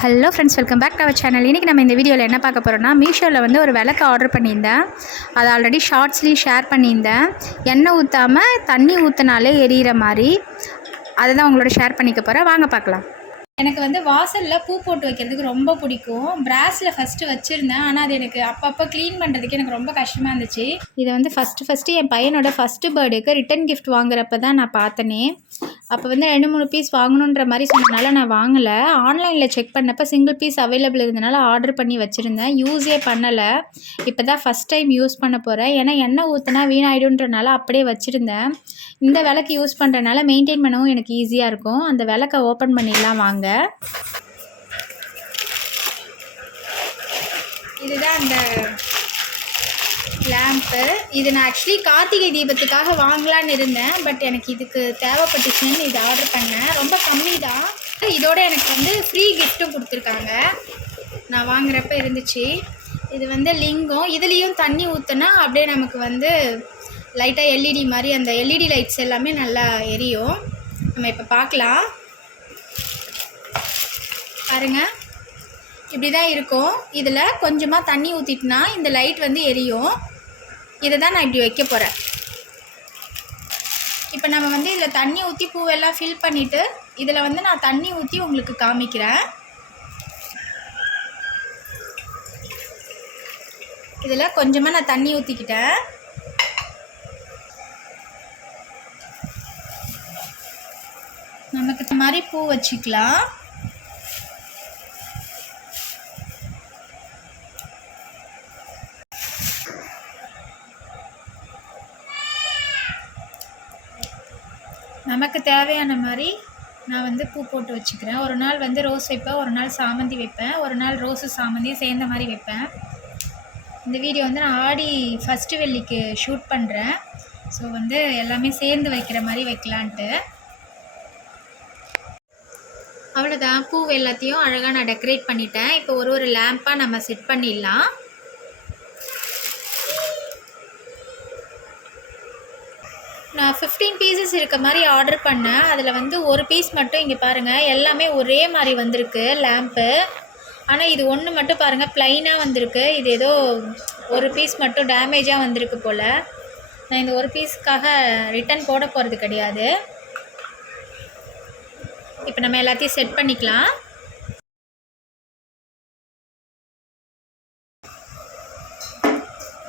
Hello friends, welcome back to our channel. இன்றைக்கி நம்ம இந்த வீடியோவில் என்ன பார்க்க போகிறோம்னா, மீஷோவில் வந்து ஒரு விளக்கு ஆர்டர் பண்ணியிருந்தேன். அதை ஆல்ரெடி ஷார்ட்ஸ்லேயும் ஷேர் பண்ணியிருந்தேன். எண்ணெய் ஊற்றாமல் தண்ணி ஊற்றினாலே எரியிற மாதிரி. அதை தான் உங்களோட ஷேர் பண்ணிக்க போகிறேன். வாங்க பார்க்கலாம். எனக்கு வந்து வாசலில் பூ போட்டு வைக்கிறதுக்கு ரொம்ப பிடிக்கும். பிராஸில் ஃபஸ்ட்டு வச்சுருந்தேன், ஆனால் அது எனக்கு அப்பப்போ க்ளீன் பண்ணுறதுக்கு எனக்கு ரொம்ப கஷ்டமாக இருந்துச்சு. இதை வந்து ஃபஸ்ட்டு என் பையனோட ஃபஸ்ட்டு பர்த்டேக்கு ரிட்டன் கிஃப்ட் வாங்குறப்ப தான் நான் பார்த்தனே. அப்போ வந்து 2-3 பீஸ் வாங்கணுன்ற மாதிரி சொன்னனால நான் வாங்கலை. ஆன்லைனில் செக் பண்ணப்போ சிங்கிள் பீஸ் அவைலபிள் இருந்தனால ஆர்டர் பண்ணி வச்சுருந்தேன். யூஸே பண்ணலை. இப்போ தான் ஃபஸ்ட் டைம் யூஸ் பண்ண போகிறேன். ஏன்னா எண்ணெய் ஊற்றினா வீணாயிடுன்றனால அப்படியே வச்சுருந்தேன். இந்த விளக்கு யூஸ் பண்ணுறனால மெயின்டைன் பண்ணவும் எனக்கு ஈஸியாக இருக்கும். அந்த விளக்கை ஓப்பன் பண்ணிடலாம் வாங்க. இதுதான் அந்த லேம்ப்பு. இது நான் ஆக்சுவலி கார்த்திகை தீபத்துக்காக வாங்கலான்னு இருந்தேன். பட் எனக்கு இதுக்கு தேவைப்பட்டுச்சுன்னு இது ஆர்டர் பண்ணேன். ரொம்ப கம்மி தான். இதோட எனக்கு வந்து ஃப்ரீ கிஃப்ட்டும் கொடுத்துருக்காங்க. நான் வாங்குறப்ப இருந்துச்சு. இது வந்து லிங்கம். இதுலேயும் தண்ணி ஊற்றினா அப்படியே நமக்கு வந்து லைட்டாக எல்இடி மாதிரி அந்த எல்இடி லைட்ஸ் எல்லாமே நல்லா எரியும். நம்ம இப்போ பார்க்கலாம். பாருங்கள், இப்படி தான் இருக்கும். இதில் கொஞ்சமாக தண்ணி ஊற்றிட்டுனா இந்த லைட் வந்து எரியும். இதை தான் நான் இப்படி வைக்க போகிறேன். இப்போ நம்ம வந்து இதில் தண்ணி ஊற்றி பூவெல்லாம் ஃபில் பண்ணிவிட்டு இதில் வந்து நான் தண்ணி ஊற்றி உங்களுக்கு காமிக்கிறேன். இதில் கொஞ்சமாக நான் தண்ணி ஊற்றிக்கிட்டேன். நமக்கு இந்த மாதிரி பூ வச்சுக்கலாம். நமக்கு தேவையான மாதிரி நான் வந்து பூ போட்டு வச்சுக்கிறேன். ஒரு நாள் வந்து ரோஸ் வைப்பேன், ஒரு நாள் சாமந்தி வைப்பேன், ஒரு நாள் ரோஸு சாமந்தியும் சேர்ந்த மாதிரி வைப்பேன். இந்த வீடியோ வந்து நான் ஆடி ஃபஸ்ட்டு வெள்ளிக்கு ஷூட் பண்ணுறேன். ஸோ வந்து எல்லாமே சேர்ந்து வைக்கிற மாதிரி வைக்கலான்ட்டு. அவ்வளோதான், பூ எல்லாத்தையும் அழகாக நான் டெக்கரேட் பண்ணிட்டேன். இப்போ ஒரு லேம்ப்பாக நம்ம செட் பண்ணிடலாம். நான் 15 பீசஸ் இருக்க மாதிரி ஆர்டர் பண்ணேன். அதில் வந்து ஒரு பீஸ் மட்டும் இங்கே பாருங்கள் எல்லாமே ஒரே மாதிரி வந்திருக்கு லேம்ப்பு. ஆனால் இது ஒன்று மட்டும் பாருங்கள் ப்ளைனாக வந்திருக்கு. இது ஏதோ ஒரு பீஸ் மட்டும் டேமேஜாக வந்திருக்கு போல். நான் இந்த ஒரு பீஸுக்காக ரிட்டன் போட போகிறது கிடையாது. இப்போ நம்ம எல்லாத்தையும் செட் பண்ணிக்கலாம்.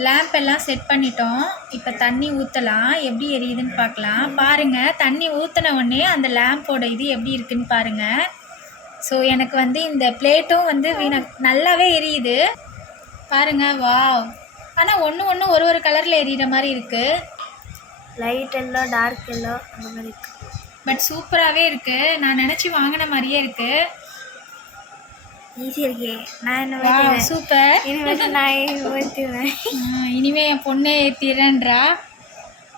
லேம்ப் எல்லாம் செட் பண்ணிட்டோம். இப்போ தண்ணி ஊற்றலாம். எப்படி எரியுதுன்னு பார்க்கலாம். பாருங்கள், தண்ணி ஊற்றின உடனே அந்த லேம்போட இது எப்படி இருக்குன்னு பாருங்கள். ஸோ எனக்கு வந்து இந்த பிளேட்டும் வந்து நல்லாவே எரியுது பாருங்கள். வாவ்! ஆனால் ஒன்று ஒரு கலரில் எரியிற மாதிரி இருக்குது. லைட் எல்லோ, டார்க் எல்லோ அந்த மாதிரி இருக்குது. பட் சூப்பராகவே இருக்குது. நான் நினச்சி வாங்கின மாதிரியே இருக்குது. ஈஸி இருக்கே. நான் என்ன சூப்பர். இனிமேல் நான் ஏற்றுவேன். இனிமே என் பொண்ணே ஏற்றிடுறேன்றா.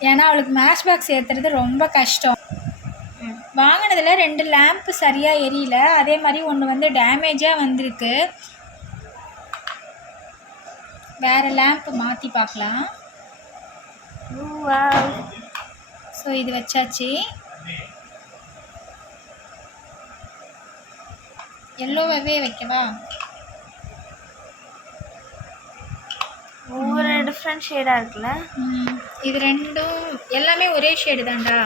ஏன்னா அவளுக்கு மேட்ச் பாக்ஸ் ஏற்றுறது ரொம்ப கஷ்டம். வாங்கினதில் 2 லேம்ப்பு சரியாக எரியல. அதே மாதிரி ஒன்று வந்து டேமேஜாக வந்திருக்கு. வேறு லேம்ப்பு மாற்றி பார்க்கலாம். ஸோ இது வச்சாச்சு. எல்லோவே வைக்கவா? ஒவ்வொரு டிஃப்ரெண்ட் ஷேடாக இருக்குல்ல. இது ரெண்டும் எல்லாமே ஒரே ஷேடு தான்டா.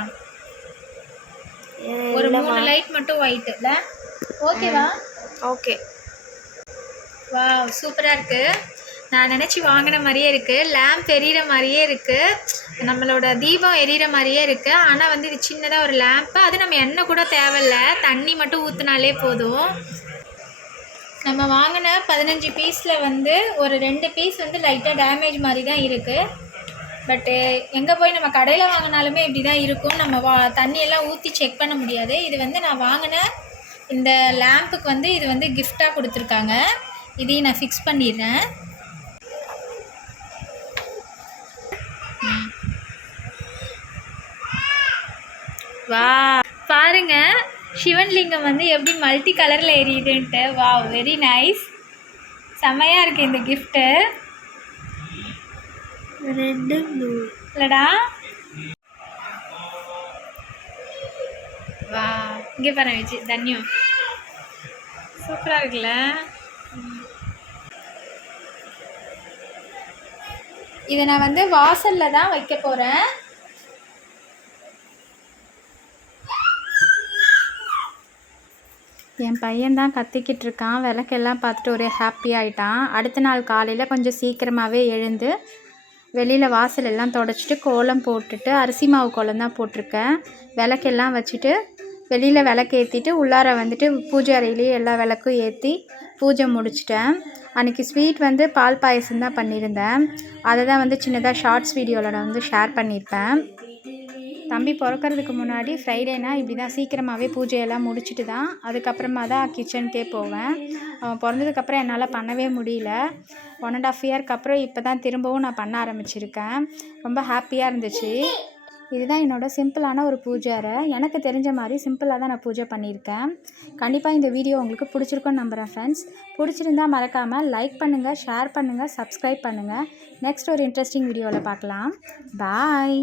ஒரு 3 லைட் மட்டும் ஒயிட் இல்லை. ஓகேவா? ஓகே. வா, சூப்பராக இருக்குது. நான் நினச்சி வாங்கின மாதிரியே இருக்குது. லேம்ப் எரியிற மாதிரியே இருக்குது. நம்மளோட தீபம் எரியிற மாதிரியே இருக்குது. ஆனால் வந்து இது சின்னதாக ஒரு லேம்ப்பு. அது நம்ம எண்ணெய் கூட தேவையில்லை, தண்ணி மட்டும் ஊற்றினாலே போதும். நம்ம வாங்கின 15 பீஸில் வந்து ஒரு 2 பீஸ் வந்து லைட்டாக டேமேஜ் மாதிரி தான் இருக்குது. பட்டு எங்கே போய் நம்ம கடையில் வாங்கினாலுமே இப்படி தான் இருக்கும். நம்ம தண்ணியெல்லாம் ஊற்றி செக் பண்ண முடியாது. இது வந்து நான் வாங்கின இந்த லேம்புக்கு வந்து இது வந்து கிஃப்டாக கொடுத்துருக்காங்க. இதையும் நான் ஃபிக்ஸ் பண்ணிடுறேன். வா, பாருங்க சிவன்லிங்கம் வந்து எப்படி மல்டி கலரில் எரியுதுன்ட்டு. வா, வெரி நைஸ். செம்மையாக இருக்குது இந்த கிஃப்ட்டு. ரெட்டு ப்ளூ இல்லைடா. வா, இங்கே பாரு வச்சு தன்யம் சூப்பராக இருக்குல்ல. இதை நான் வந்து வாசலில் தான் வைக்க போகிறேன். என் பையன்தான் கத்திக்கிட்டு இருக்கான். விளக்கெல்லாம் பார்த்துட்டு ஒரே ஹாப்பி ஆகிட்டான். அடுத்த நாள் காலையில் கொஞ்சம் சீக்கிரமாகவே எழுந்து வெளியில் வாசல் எல்லாம் தொடச்சிட்டு கோலம் போட்டுட்டு, அரிசி மாவு கோலம் தான் போட்டிருக்கேன். விளக்கெல்லாம் வச்சுட்டு வெளியில் விளக்கு ஏற்றிட்டு உள்ளார வந்துட்டு பூஜை அறையிலேயே எல்லா விளக்கும் ஏற்றி பூஜை முடிச்சிட்டேன். அன்றைக்கி ஸ்வீட் வந்து பால் பாயசம் தான் பண்ணியிருந்தேன். அதை தான் வந்து சின்னதாக ஷார்ட்ஸ் வீடியோவில் நான் வந்து ஷேர் பண்ணியிருப்பேன். தம்பி பிறக்கிறதுக்கு முன்னாடி ஃப்ரைடேனா இப்படி தான் சீக்கிரமாகவே பூஜையெல்லாம் முடிச்சுட்டு தான் அதுக்கப்புறமா தான் கிச்சனுக்கே போவேன். அவன் பிறந்ததுக்கப்புறம் என்னால் பண்ணவே முடியல. 1.5 இயர்க்கு அப்புறம் இப்போ தான் திரும்பவும் நான் பண்ண ஆரம்பிச்சிருக்கேன். ரொம்ப ஹாப்பியாக இருந்துச்சு. இதுதான் என்னோடய சிம்பிளான ஒரு பூஜை அறை. எனக்கு தெரிஞ்ச மாதிரி சிம்பிளாக தான் நான் பூஜை பண்ணியிருக்கேன். கண்டிப்பாக இந்த வீடியோ உங்களுக்கு பிடிச்சிருக்குன்னு நம்புகிறேன் ஃப்ரெண்ட்ஸ். பிடிச்சிருந்தா மறக்காமல் லைக் பண்ணுங்கள், ஷேர் பண்ணுங்கள், சப்ஸ்கிரைப் பண்ணுங்கள். நெக்ஸ்ட் ஒரு இன்ட்ரெஸ்டிங் வீடியோவில் பார்க்கலாம். பாய்.